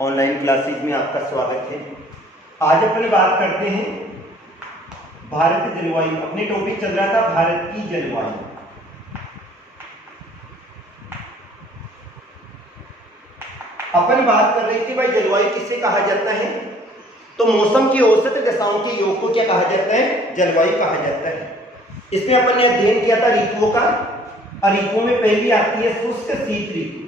Online classes में आपका स्वागत है। आज अपन बात करते हैं भारत जलवायु। अपने टॉपिक चल रहा था भारत की जलवायु। अपन बात कर रहे थे भाई जलवायु किसे कहा जाता है, तो मौसम की औसत दशाओं के योग को क्या कहा जाता है, जलवायु कहा जाता है। इसमें अपन ने अध्ययन किया था ऋतुओं का, और ऋतुओं में पहली आती है शुष्क शीत ऋतु।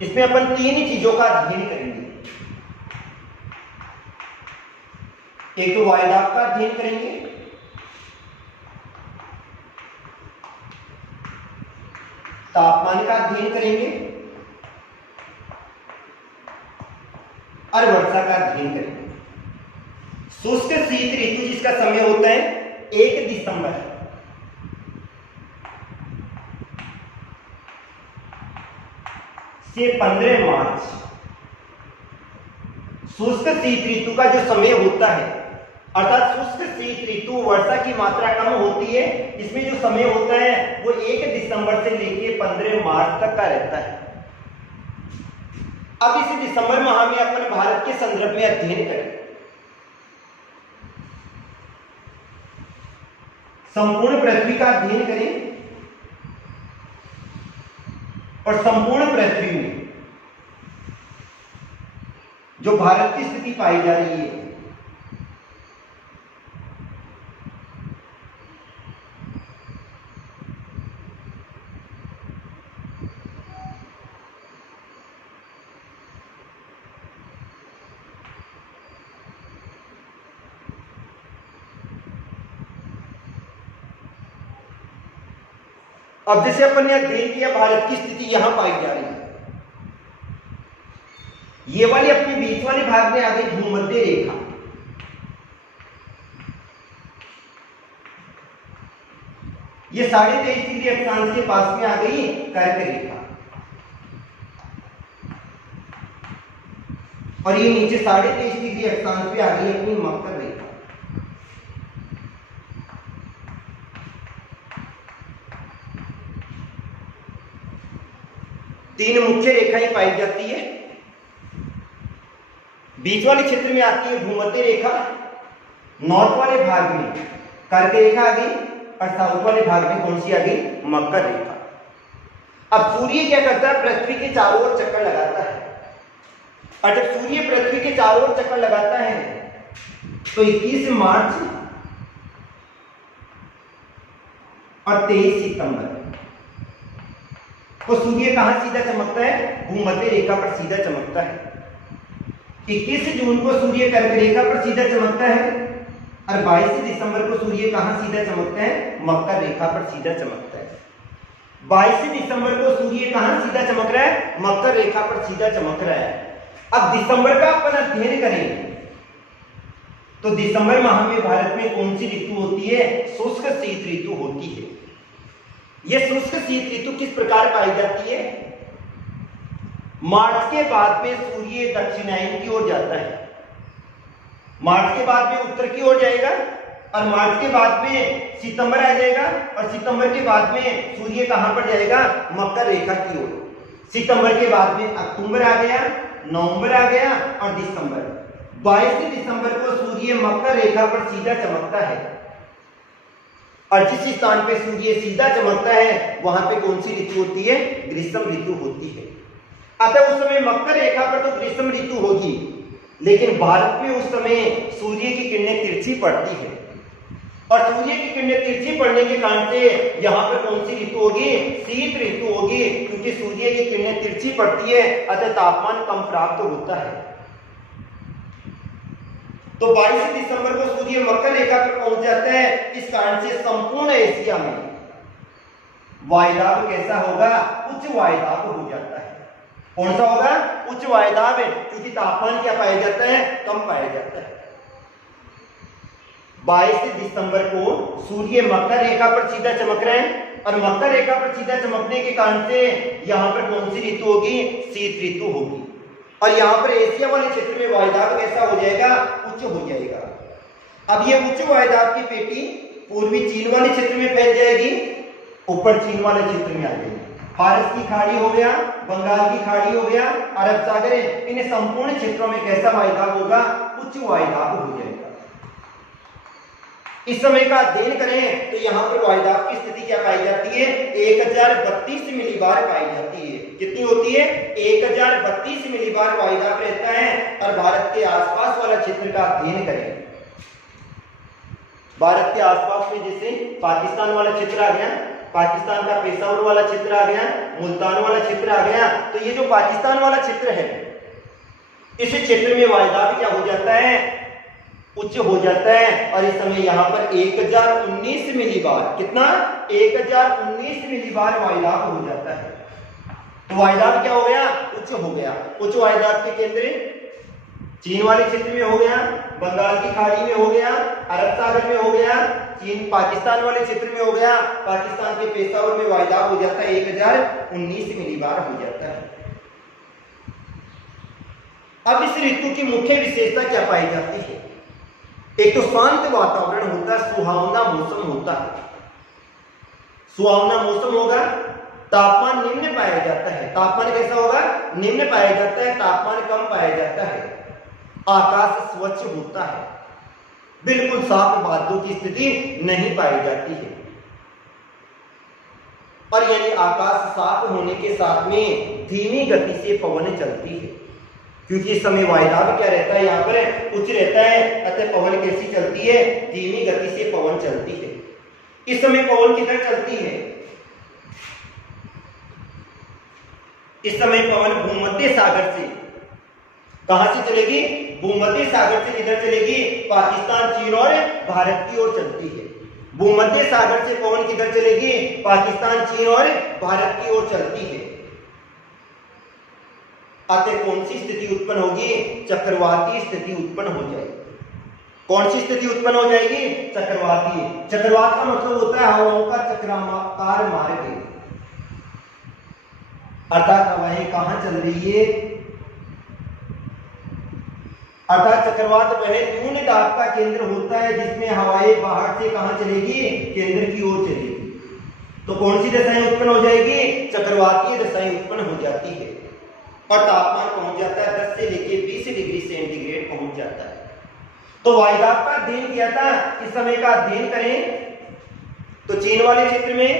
इसमें अपन तीन ही चीजों का अध्ययन करेंगे। एक तो वायुदाब का अध्ययन करेंगे, तापमान का अध्ययन करेंगे और वर्षा का अध्ययन करेंगे। शुष्क शीत ऋतु जिसका समय होता है 1 दिसंबर से 15 मार्च। शुष्क शीत ऋतु का जो समय होता है, अर्थात शुष्क शीत ऋतु वर्षा की मात्रा कम होती है, इसमें जो समय होता है वो 1 दिसंबर से लेकर 15 मार्च तक का रहता है। अब इस दिसंबर माह में अपन भारत के संदर्भ में अध्ययन करें। संपूर्ण पृथ्वी का अध्ययन करें और संपूर्ण पृथ्वी में जो भारत की स्थिति पाई जा रही है, अब जैसे अपन ने अध्ययन किया भारत की स्थिति यहां पाई जा रही है, ये वाली अपने बीच वाले भाग में आ गई भूमध्य रेखा। ये 23.5 डिग्री अक्षांश के पास में आ गई कर्क रेखा, और ये नीचे 23.5 डिग्री अक्षांश पे आ गई अपनी मकर रेखा। तीन मुख्य रेखाएं पाई जाती है। बीच वाले क्षेत्र में आती है भूमध्य रेखा, नॉर्थ वाले भाग में कर्क रेखा आ गई, और साउथ वाले भाग में कौन सी आ गई, मकर रेखा। अब सूर्य क्या करता है, पृथ्वी के चारों ओर चक्कर लगाता है, और जब सूर्य पृथ्वी के चारों ओर चक्कर लगाता है तो 21 मार्च और 23 सितंबर को सूर्य कहां सीधा चमकता है, भूमध्य रेखा पर सीधा चमकता है। 21 जून को सूर्य कर्क रेखा पर सीधा चमकता है, और 22 दिसंबर को सूर्य कहां सीधा चमकता है, मकर रेखा पर सीधा चमकता है। 22 दिसंबर को सूर्य कहां सीधा चमक रहा है, मकर रेखा पर सीधा चमक रहा है। अब दिसंबर का अपन अध्ययन करें तो दिसंबर माह में भारत में कौन सी ऋतु होती है, शुष्क शीत ऋतु होती है। यह शुष्क शीत ऋतु किस प्रकार पाई जाती है, मार्च के बाद में सूर्य दक्षिणायन की ओर जाता है, मार्च के बाद में उत्तर की ओर जाएगा, और मार्च के बाद में सितंबर आ जाएगा, और सितंबर के बाद में सूर्य कहां पर जाएगा, मकर रेखा की ओर। सितंबर के बाद में अक्टूबर आ गया, नवंबर आ गया, और दिसंबर। 22 दिसंबर को सूर्य मकर रेखा पर सीधा चमकता है, और जिस स्थान पे सूर्य सीधा चमकता है वहां पे कौन सी ऋतु होती है, ग्रीष्म ऋतु होती है। अतः उस समय मकर रेखा पर तो ग्रीष्म ऋतु होगी, लेकिन भारत में उस समय सूर्य की किरणें तिरछी पड़ती है, और सूर्य की किरणें तिरछी पड़ने के कारण से यहाँ पर कौन सी ऋतु होगी, शीत ऋतु होगी, क्योंकि सूर्य की किरणें तिरछी पड़ती है, अतः तापमान कम प्राप्त होता है। तो 22 दिसंबर को सूर्य मकर रेखा पर पहुंच जाता है, इस कारण से संपूर्ण एशिया में वायुदाब कैसा होगा, उच्च वायुदाब हो जाता है। कौन सा होगा, उच्च वायुदाब है, क्योंकि तापमान क्या पाया जाता है, कम पाया जाता है। 22 दिसंबर को सूर्य मकर रेखा पर सीधा चमक रहे हैं, और मकर रेखा पर सीधा चमकने के कारण से यहां पर कौन सी ऋतु होगी, शीत ऋतु होगी। और यहाँ पर एशिया वाले क्षेत्र में वायुदाब कैसा हो जाएगा, उच्च हो जाएगा। अब ये उच्च वायुदाब की पेटी पूर्वी चीन वाले क्षेत्र में फैल जाएगी, ऊपर चीन वाले क्षेत्र में आ जाएगी। फारस की खाड़ी हो गया, बंगाल की खाड़ी हो गया, अरब सागर है, इन संपूर्ण क्षेत्रों में कैसा वायुदाब होगा? उच्च वायुदाब हो जाएगा। इस समय का अध्ययन करें तो यहाँ पर वायुदाब की स्थिति क्या पाई जाती है? 1032 मिलीबार पाई जाती है। कितनी होती है? 1032 मिलीबार वायुदाब रहता है। और भारत के आसपास वाला क्षेत्र का अध्ययन करें, भारत के आसपास में जैसे पाकिस्तान वाला क्षेत्र आ गया, पाकिस्तान का पेशावर वाला क्षेत्र आ गया, मुल्तान वाला क्षेत्र आ गया, तो ये जो पाकिस्तान वाला क्षेत्र है, इस क्षेत्र में वायुदाब क्या हो जाता है? उच्च हो जाता है। और इस समय यहाँ पर 1019 मिलीबार, कितना? 1019 मिलीबार वायुदाब हो जाता है। तो वायुदाब क्या हो गया? उच्च हो गया। उच्च वायुदाब के केंद्र चीन वाले क्षेत्र में हो गया, बंगाल की खाड़ी में हो गया, अरब सागर में हो गया, चीन पाकिस्तान वाले क्षेत्र में हो गया, पाकिस्तान के पेशावर में वायुदाब हो जाता है 1019 मिलीबार हो जाता है। अब इस ऋतु की मुख्य विशेषता क्या पाई जाती है? एक तो शांत वातावरण होता है, सुहावना मौसम होता है। सुहावना मौसम होगा, तापमान निम्न पाया जाता है। तापमान कैसा होगा? निम्न पाया जाता है, तापमान कम पाया जाता है। आकाश स्वच्छ होता है, बिल्कुल साफ बादलों की स्थिति नहीं पाई जाती है। और यानी आकाश साफ होने के साथ में धीमी गति से पवन चलती है, क्योंकि इस समय वायुदाब क्या रहता है? यहाँ पर उच्च रहता है, अतः पवन कैसी चलती है? धीमी गति से पवन चलती है। इस समय पवन किधर चलती है? इस समय पवन भूमध्य सागर से, कहां से चलेगी? भूमध्य सागर से किधर चलेगी? पाकिस्तान, चीन और भारत की ओर चलती है। भूमध्य सागर से पवन किधर चलेगी? पाकिस्तान, चीन और भारत की ओर चलती है। अतः कौन सी स्थिति उत्पन्न होगी? चक्रवाती स्थिति उत्पन्न हो जाएगी। कौन सी स्थिति उत्पन्न हो जाएगी? चक्रवाती। चक्रवात का मतलब होता है हवाओं का चक्राकार मार्ग, अर्थात हवाएं कहां चल रही है? अर्थात चक्रवात वह न्यून दाब का केंद्र होता है जिसमें हवाएं बाहर से कहां चलेगी? केंद्र की ओर चलेगी। तो कौन सी दशाएं उत्पन्न हो जाएगी? चक्रवातीय दशाएं उत्पन्न हो जाती है। और तापमान पहुंच जाता है 10 से लेकर 20 डिग्री सेंटीग्रेड पहुंच जाता है। तो वायुदाब का अध्ययन किया था। इस समय का अध्ययन करें तो चीन वाले क्षेत्र में,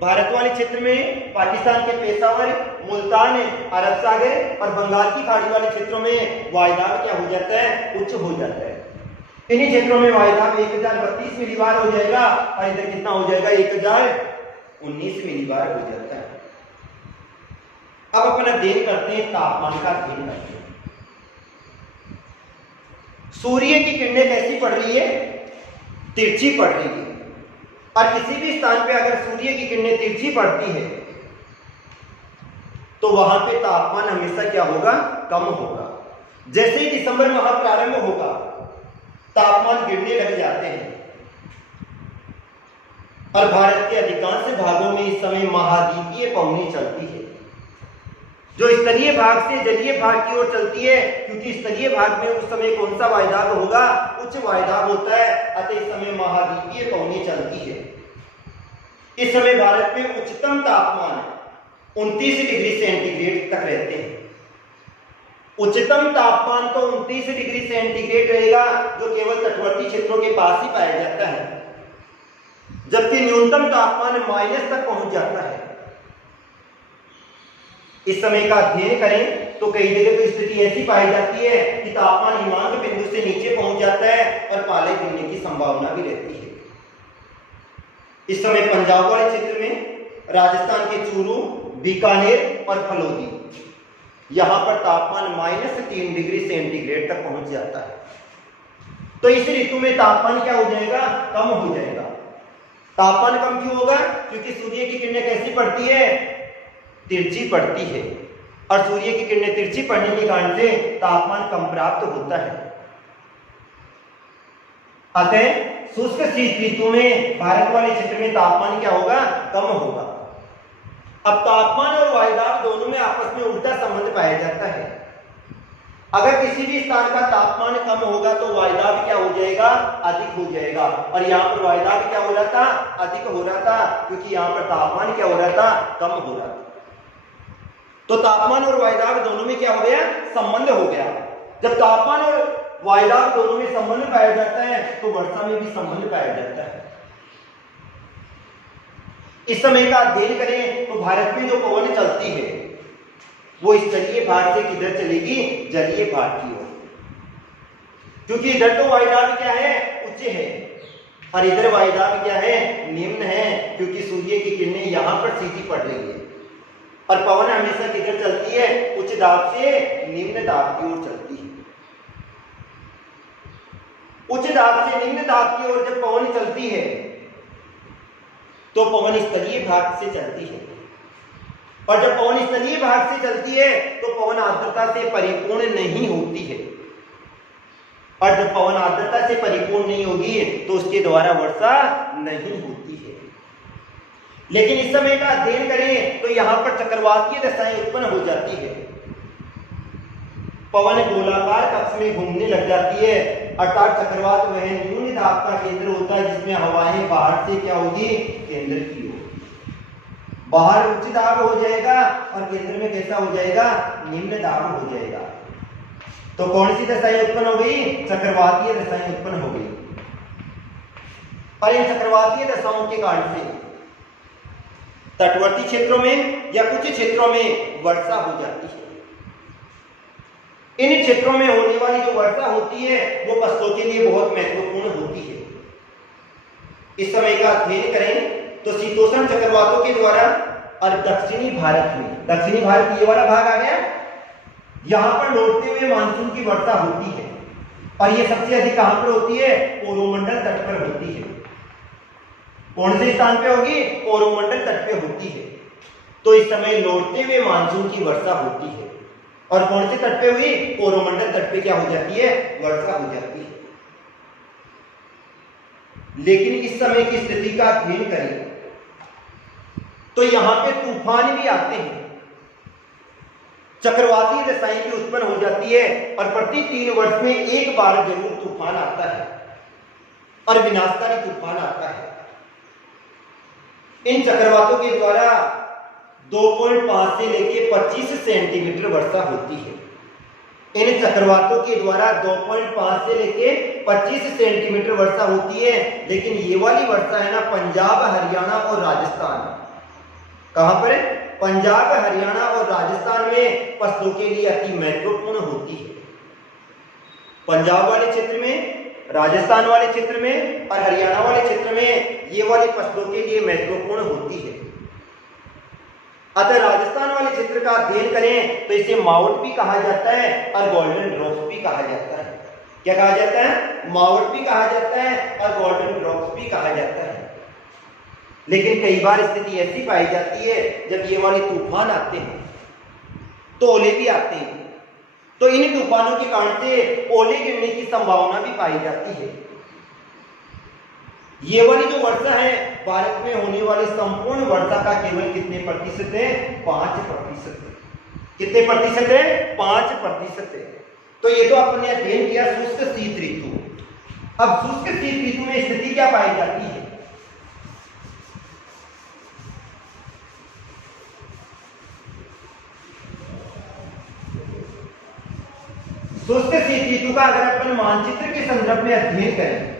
भारत वाले क्षेत्र में, पाकिस्तान के पेशावर, मुल्तान, अरब सागर और बंगाल की खाड़ी वाले क्षेत्रों में वायुदाब क्या हो जाता है? उच्च हो जाता है। इन्हीं क्षेत्रों में वायुदाब 1032 मिलीबार हो जाएगा और इधर कितना हो जाएगा? 1019 मिलीबार हो जाता है। अब अपन अध्ययन करते हैं, तापमान का अध्ययन करते हैं। सूर्य की किरणें कैसी पड़ रही है? तिरछी पड़ रही है। और किसी भी स्थान पे अगर सूर्य की किरणें तिरछी पड़ती है तो वहां पे तापमान हमेशा क्या होगा? कम होगा। जैसे ही दिसंबर माह प्रारंभ होगा तापमान गिरने लग जाते हैं। और भारत के अधिकांश भागों में इस समय महाद्वीपीय पवनी चलती है, जो स्तरीय भाग से जलीय भाग की ओर चलती है, क्योंकि स्तरीय भाग में उस समय कौन सा वायुदाब होगा? उच्च वायुदाब होता है। अतः इस समय महाद्वीपीय पवनी चलती है। इस समय भारत में उच्चतम तापमान 29 डिग्री सेंटीग्रेड तक रहते हैं। उच्चतम तापमान तो 29 डिग्री सेंटीग्रेड रहेगा, जो केवल तटवर्ती क्षेत्रों के पास ही पाया जाता है, जबकि न्यूनतम तापमान माइनस तक पहुंच जाता है। इस समय का अध्ययन करें तो कई जगह तो स्थिति ऐसी पाई जाती है कि तापमान हिमांक बिंदु से नीचे पहुंच जाता है और पाले गिरने की संभावना भी रहती है। इस समय पंजाब वाले क्षेत्र में, राजस्थान के चूरू, बीकानेर और फलोदी, यहां पर तापमान -3 डिग्री सेंटीग्रेड तक पहुंच जाता है। तो इस ऋतु में तापमान क्या हो जाएगा? कम हो जाएगा। तापमान कम क्यों होगा? क्योंकि सूर्य की किरणें कैसी पड़ती है? तिरछी पड़ती है। और सूर्य की किरणें तिरछी पड़ने के कारण से तापमान कम प्राप्त होता है। अतः शुष्क शीत ऋतु में भारत वाले क्षेत्र में तापमान क्या होगा? कम होगा। अब तापमान और वायुदाब दोनों में आपस में उल्टा संबंध पाया जाता है। अगर किसी भी स्थान का तापमान कम होगा तो वायुदाब क्या हो जाएगा, अधिक हो जाएगा। और यहाँ पर वायुदाब क्या हो रहा था, अधिक हो रहा था, क्योंकि यहाँ पर तापमान क्या हो रहा था, कम हो रहा था। तो तापमान और वायुदाब दोनों में क्या हो गया, संबंध हो गया। जब तापमान और वायुदाब दोनों में संबंध पाया जाता है तो वर्षा में भी संबंध पाया जाता है। इस समय का अध्ययन करें तो भारत में जो पवन चलती है वो स्थलीय भाग से किधर चलेगी, जलीय भाग की ओर, क्योंकि इधर तो वायुदाब क्या है, उच्च है, और इधर वायुदाब क्या है, निम्न है, क्योंकि सूर्य की किरणें यहां पर सीधी पड़ रही है। और पवन हमेशा किधर चलती है, उच्च दाब से निम्न दाब की ओर चलती है। उच्च दाब से निम्न दाब की ओर जब पवन चलती है तो पवन स्थलीय भाग से चलती है, और जब पवन स्थलीय भाग से चलती है तो पवन आर्द्रता से परिपूर्ण नहीं होती है, और जब पवन आर्द्रता से परिपूर्ण नहीं होगी तो उसके द्वारा वर्षा नहीं होती है। लेकिन इस समय का अध्ययन करें तो यहां पर चक्रवातीय दशाएं उत्पन्न हो जाती है। पवन गोलाकार कक्ष में घूमने लग जाती है, अर्थात चक्रवात वह न्यून दाब का केंद्र होता है जिसमें हवाएं बाहर से क्या होगी, केंद्र की ओर। बाहर उच्च दाब हो जाएगा और केंद्र में कैसा हो जाएगा, निम्न दाब हो जाएगा। तो कौन सी दशाएं उत्पन्न हो गई, चक्रवातीय दशाएं उत्पन्न हो गई। और इन चक्रवातीय दशाओं के कारण से तटवर्ती क्षेत्रों में या कुछ क्षेत्रों में वर्षा हो जाती है। इन क्षेत्रों में होने वाली जो वर्षा होती है वो फसलों के लिए बहुत महत्वपूर्ण होती है। इस समय का अध्ययन करें तो शीतोष्ण चक्रवातों के द्वारा और दक्षिणी भारत में, दक्षिणी भारत ये वाला भाग आ गया, यहां पर लौटते हुए मानसून की वर्षा होती है, और ये सबसे अधिक कहां पर होती है, कोरोमंडल तट पर होती है। कौन से स्थान पे होगी, कोरोमंडल तट पे होती है। तो इस समय लौटते हुए मानसून की वर्षा होती है, और कौन से तट पे हुई, कोरोमंडल तट पे क्या हो जाती है, वर्षा हो जाती है। लेकिन इस समय की स्थिति का अध्ययन करें तो यहां पे तूफान भी आते हैं, चक्रवातीय दशाएं भी उत्पन्न हो जाती है, और प्रति 3 वर्ष में एक बार जरूर तूफान आता है और विनाशकारी तूफान आता है। इन चक्रवातों के द्वारा 2.5 से लेकर 25 सेंटीमीटर वर्षा होती है। इन चक्रवातों के द्वारा 2.5 से लेकर 25 सेंटीमीटर वर्षा होती है। लेकिन ये वाली वर्षा है ना, पंजाब, हरियाणा और राजस्थान, कहां पर है, पंजाब, हरियाणा और राजस्थान में फसलों के लिए अति महत्वपूर्ण होती है। पंजाब वाले क्षेत्र में, राजस्थान वाले क्षेत्र में और हरियाणा वाले क्षेत्र में ये वाली फसलों के लिए महत्वपूर्ण होती है। अतः राजस्थान वाले क्षेत्र का अध्ययन करें तो इसे मावट भी कहा जाता है और गोल्डन ड्रॉप्स भी कहा जाता है। क्या कहा जाता है, मावट भी कहा जाता है और गोल्डन ड्रॉप्स भी कहा जाता है। लेकिन कई बार स्थिति ऐसी पाई जाती है जब ये वाले तूफान आते हैं तो ओले भी आते हैं, तो इन तूफानों के कारण से ओले गिरने की संभावना भी पाई जाती है। ये वाली जो वर्षा है भारत में होने वाली संपूर्ण वर्षा का केवल कितने प्रतिशत है, 5%। कितने प्रतिशत है, 5%। तो ये तो अपने अध्ययन किया शुष्क शीत ऋतु। अब शुष्क शीत ऋतु में स्थिति क्या पाई जाती है, शुष्क शीत ऋतु का अगर अपन मानचित्र के संदर्भ में अध्ययन करें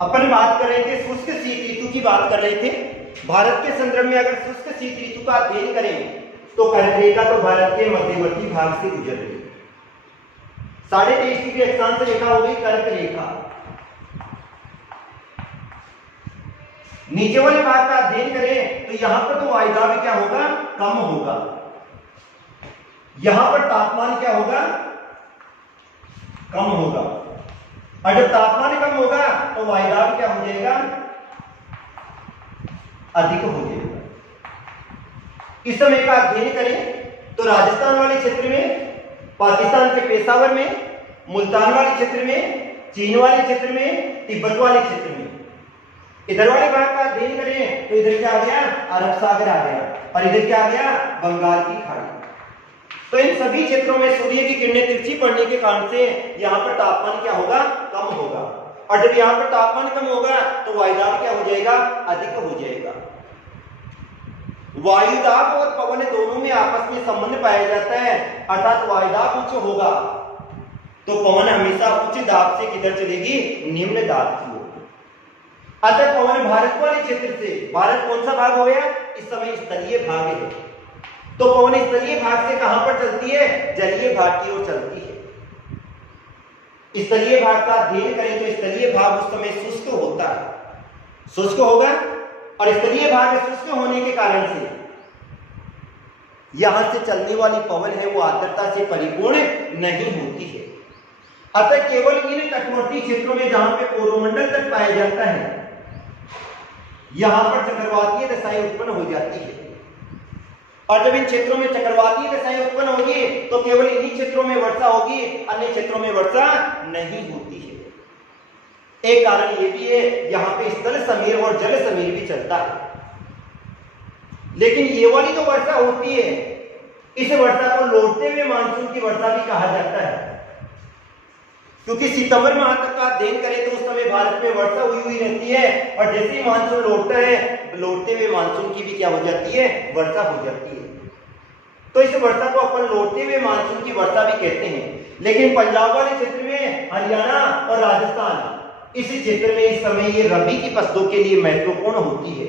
अपन बात कर रहे थे शुष्क शीत ऋतु की बात कर रहे थे। भारत के संदर्भ में अगर शुष्क शीत ऋतु का अध्ययन करें तो कर्क रेखा तो भारत के मध्यवर्ती भाग से गुजर रही है। 23.5 डिग्री अक्षांश रेखा हो गई कर्क रेखा। नीचे वाले भाग का अध्ययन करें तो यहां पर तो वायुदाब क्या होगा, कम होगा। यहां पर तापमान क्या होगा, कम होगा। और जब तापमान कम होगा तो वायुदाब क्या हो जाएगा, अधिक हो जाएगा। इस समय का अध्ययन करें तो राजस्थान वाले क्षेत्र में, पाकिस्तान के पेशावर में, मुल्तान वाले क्षेत्र में, चीन वाले क्षेत्र में, तिब्बत वाले क्षेत्र में। इधर वाले भाग का अध्ययन करें तो इधर क्या आ गया, अरब सागर आ गया, और इधर क्या आ गया, बंगाल की खाड़ी। तो इन सभी क्षेत्रों में सूर्य की किरणें तिरछी पड़ने के कारण से यहां पर तापमान क्या होगा, कम होगा। और जब यहां पर तापमान कम होगा तो वायुदाब क्या हो जाएगा, अधिक हो जाएगा। वायुदाब और पवन दोनों में आपस में संबंध पाया जाता है, अर्थात वायुदाब उच्च होगा तो पवन हमेशा उच्च दाब से किधर चलेगी, निम्न दाब की ओर। अतः पवन भारत वाले क्षेत्र से, भारत कौन सा भाग हो गया, इस समय स्थलीय भाग है, तो पवन स्थलीय भाग से कहां पर चलती है, जलीय भाग की ओर चलती है। स्थलीय भाग का अध्ययन करें तो स्थलीय भाग उस समय शुष्क होता है, शुष्क होगा। और स्थलीय भाग शुष्क होने के कारण से यहां से चलने वाली पवन है वो आर्द्रता से परिपूर्ण नहीं होती है। अतः केवल इन तटवर्ती क्षेत्रों में जहां पे कोरोमंडल तक पाया जाता है यहां पर चक्रवातीय दशाएं उत्पन्न हो जाती है। और जब इन क्षेत्रों में चक्रवातीय दशाएं उत्पन्न होगी तो केवल इन्हीं क्षेत्रों में वर्षा होगी, अन्य क्षेत्रों में वर्षा नहीं होती है। एक कारण यह भी है यहां पे स्थल समीर और जल समीर भी चलता है। लेकिन ये वाली जो वर्षा होती है इस वर्षा को लौटते हुए मानसून की वर्षा भी कहा जाता है, क्योंकि सितंबर माह तक का अध्ययन करें तो उस समय भारत में वर्षा हुई रहती है, और जैसे ही मानसून लौटता है लौटते हुए मानसून की भी क्या हो जाती है, वर्षा हो जाती है। तो इस वर्षा को अपन लौटते हुए मानसून की वर्षा भी कहते हैं। लेकिन पंजाब वाले क्षेत्र में, हरियाणा और राजस्थान, इस क्षेत्र में इस समय ये रबी की फसलों के लिए महत्वपूर्ण होती है।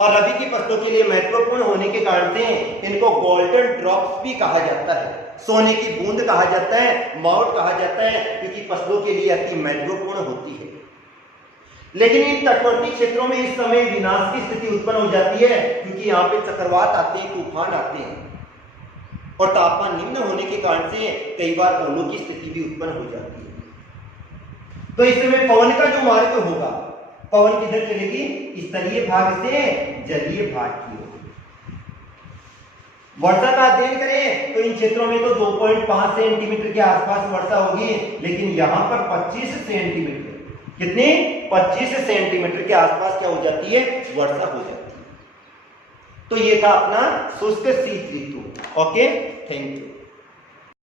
और रबी की फसलों के लिए महत्वपूर्ण होने के कारण से इनको गोल्डन ड्रॉप्स भी कहा जाता है, सोने की बूंद कहा जाता है, माउट कहा जाता है, क्योंकि फसलों के लिए अति महत्वपूर्ण होती है। लेकिन इन तटवर्ती क्षेत्रों में इस समय विनाश की स्थिति उत्पन्न हो जाती है, क्योंकि यहाँ पे चक्रवात आते हैं, तूफान आते हैं, और तापमान निम्न होने के कारण से कई बार ओलों की स्थिति भी उत्पन्न हो जाती है। तो इस समय पवन का जो मार्ग होगा, पवन किधर चलेगी, स्थलीय भाग से जलीय भाग की ओर। वर्षा का अध्ययन करें तो इन क्षेत्रों में तो 2.5 सेंटीमीटर के आसपास वर्षा होगी, लेकिन यहां पर 25 सेंटीमीटर, कितनी, 25 सेंटीमीटर के आसपास क्या हो जाती है, वर्षा हो जाती है। तो ये था अपना शुष्क शीत ऋतु। Okay, thank you.